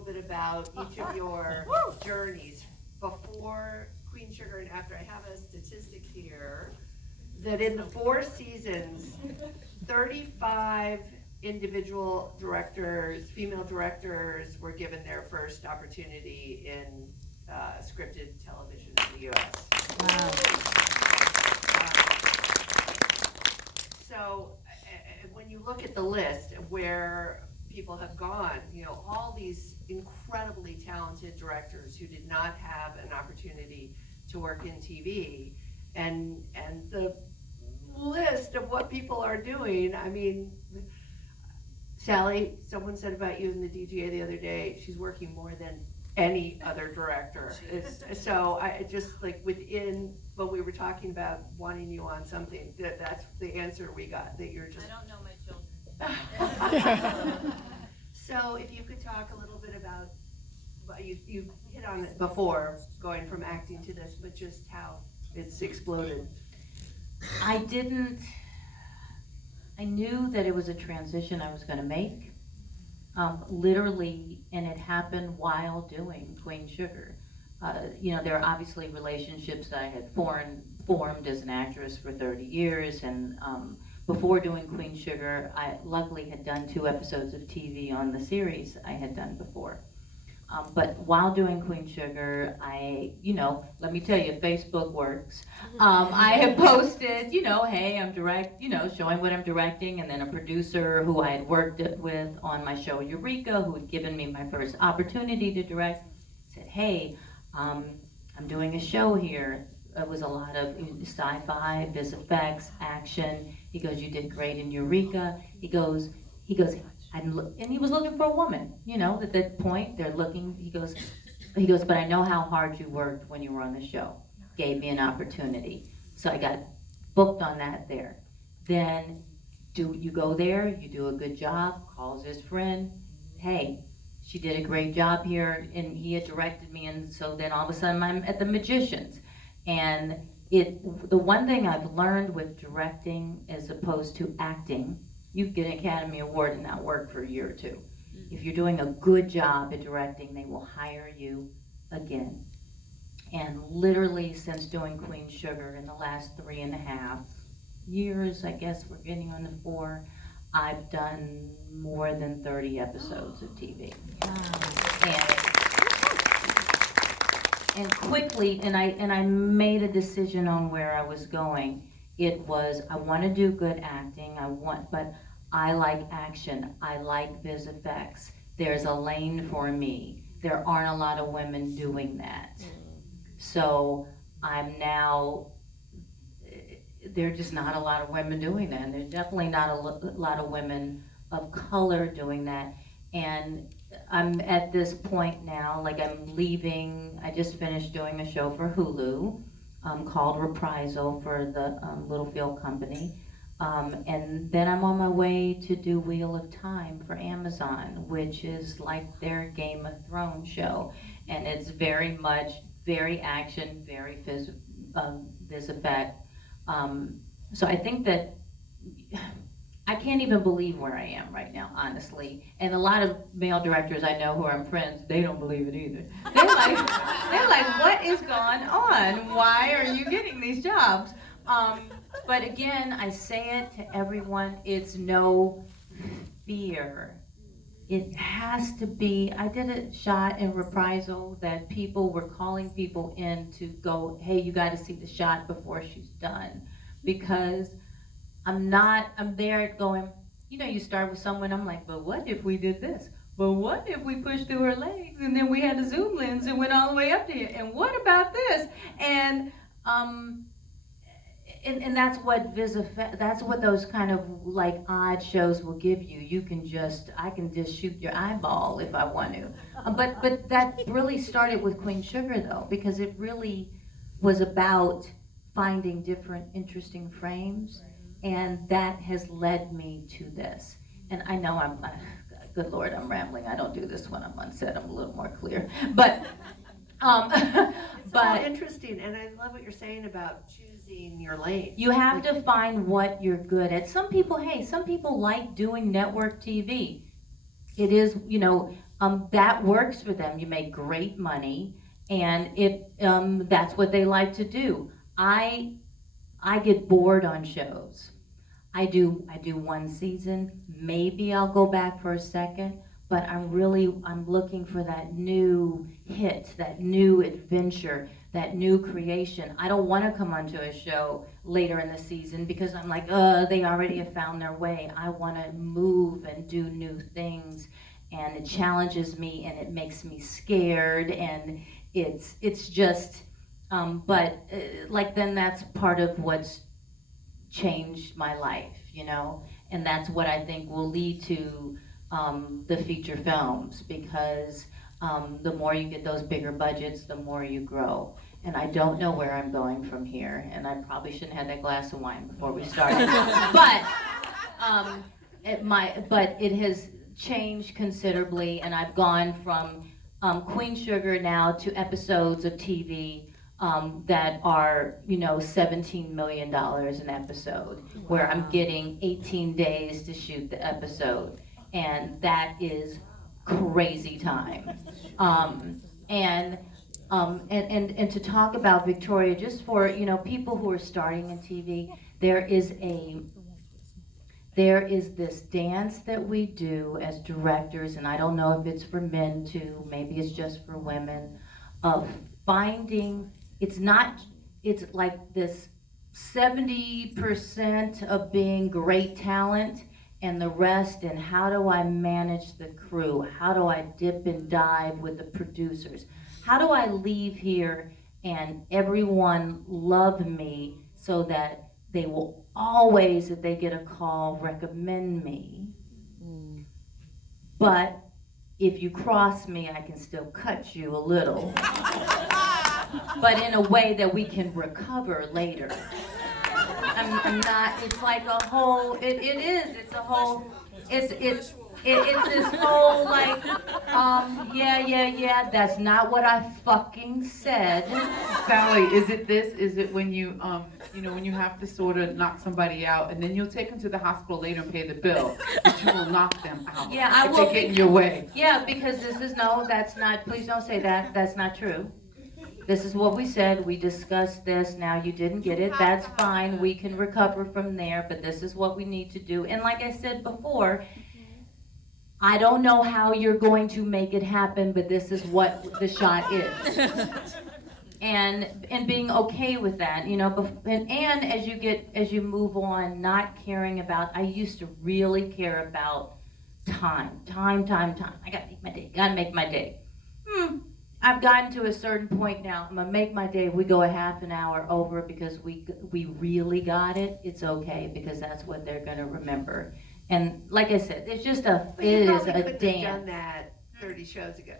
little bit about each of your journeys before Queen Sugar and after. I have a statistic here that in the 4 seasons, 35 individual directors, female directors, were given their first opportunity in scripted television in the U.S. Wow. So when you look at the list of where people have gone, you know, all these incredibly talented directors who did not have an opportunity to work in TV, and the list of what people are doing, I mean, Sally, someone said about you in the DGA the other day, she's working more than any other director. So I just, like, within, when we were talking about wanting you on something, that's the answer we got, that you're just. I don't know my children. So if you could talk a little bit about, well, you hit on it before, going from acting to this, but just how it's exploded. I knew that it was a transition I was gonna make, literally, and it happened while doing Queen Sugar. You know, there are obviously relationships that I had formed as an actress for 30 years, and before doing Queen Sugar, I luckily had done 2 episodes of TV on the series I had done before. But while doing Queen Sugar, you know, let me tell you, Facebook works. I had posted, you know, hey, I'm showing what I'm directing, and then a producer who I had worked with on my show Eureka, who had given me my first opportunity to direct, said, hey, I'm doing a show here. It was a lot of sci-fi, vis effects, action. He goes, you did great in Eureka. He goes, and he was looking for a woman, you know, at that point, they're looking, he goes, but I know how hard you worked when you were on the show. Gave me an opportunity. So I got booked on that there. Then you go there, you do a good job, calls his friend, hey, she did a great job here, and he had directed me, and so then all of a sudden I'm at the Magicians. And the one thing I've learned with directing as opposed to acting, you get an Academy Award and not work for a year or 2. If you're doing a good job at directing, they will hire you again. And literally since doing Queen Sugar in the last 3.5 years, I guess we're getting on the 4, I've done more than 30 episodes of TV. And quickly, and I made a decision on where I was going. It was, I want to do good acting, but I like action, I like vis effects. There's a lane for me. There aren't a lot of women doing that. So I'm now, there are just not a lot of women doing that. And there's definitely not a lot of women of color doing that. And I'm at this point now, like I'm leaving, I just finished doing a show for Hulu. Called Reprisal for the Littlefield Company. And then I'm on my way to do Wheel of Time for Amazon, which is like their Game of Thrones show. And it's very much, very action, very vis effect. So I think that, I can't even believe where I am right now, honestly. And a lot of male directors I know who are friends, they don't believe it either. They're like, what is going on? Why are you getting these jobs? But again, I say it to everyone, it's no fear. It has to be, I did a shot in Reprisal that people were calling people in to go, hey, you gotta see the shot before she's done. Because I'm there going, you know, you start with someone, I'm like, but what if we did this? But what if we pushed through her legs and then we had a zoom lens and went all the way up to here? And what about this? And that's what that's what those kind of like odd shows will give you. I can just shoot your eyeball if I want to. But that really started with Queen Sugar though, because it really was about finding different interesting frames. And that has led me to this. And I know good Lord, I'm rambling. I don't do this when I'm on set. I'm a little more clear. But, it's all interesting, and I love what you're saying about choosing your lane. You have to find what you're good at. Some people like doing network TV. It is, you know, that works for them. You make great money, and that's what they like to do. I get bored on shows. I do one season, maybe I'll go back for a second, but I'm looking for that new hit, that new adventure, that new creation. I don't want to come onto a show later in the season because I'm like, they already have found their way. I want to move and do new things, and it challenges me and it makes me scared, and it's just, like then that's part of what's changed my life, and that's what I think will lead to the feature films, because the more you get those bigger budgets, the more you grow. And I don't know where I'm going from here, and I probably shouldn't have that glass of wine before we started. But it has changed considerably, and I've gone from Queen Sugar now to episodes of TV that are, $17 million an episode, where I'm getting 18 days to shoot the episode, and that is crazy time. And to talk about Victoria, just for people who are starting in TV, there is this dance that we do as directors, and I don't know if it's for men too, maybe it's just for women, of finding. It's like this 70% of being great talent, and the rest in how do I manage the crew? How do I dip and dive with the producers? How do I leave here and everyone love me so that they will always, if they get a call, recommend me? But if you cross me, I can still cut you a little. But in a way that we can recover later. I'm not, it's like a whole, it's this whole like, that's not what I fucking said. Sally, is it when you, when you have to sort of knock somebody out, and then you'll take them to the hospital later and pay the bill, but you will knock them out. Yeah, I if will. they get in your way. Yeah, because that's not, please don't say that, that's not true. This is what we said, we discussed this, now you didn't get it, that's fine, we can recover from there, but this is what we need to do. And like I said before, I don't know how you're going to make it happen, but this is what the shot is. And being okay with that, and as you move on, not caring about, I used to really care about time. I gotta make my day. I've gotten to a certain point now, I'm gonna make my day, we go a half an hour over because we really got it, it's okay, because that's what they're gonna remember. And like I said, it's just But you it is probably a couldn't have done dance. that 30 shows ago.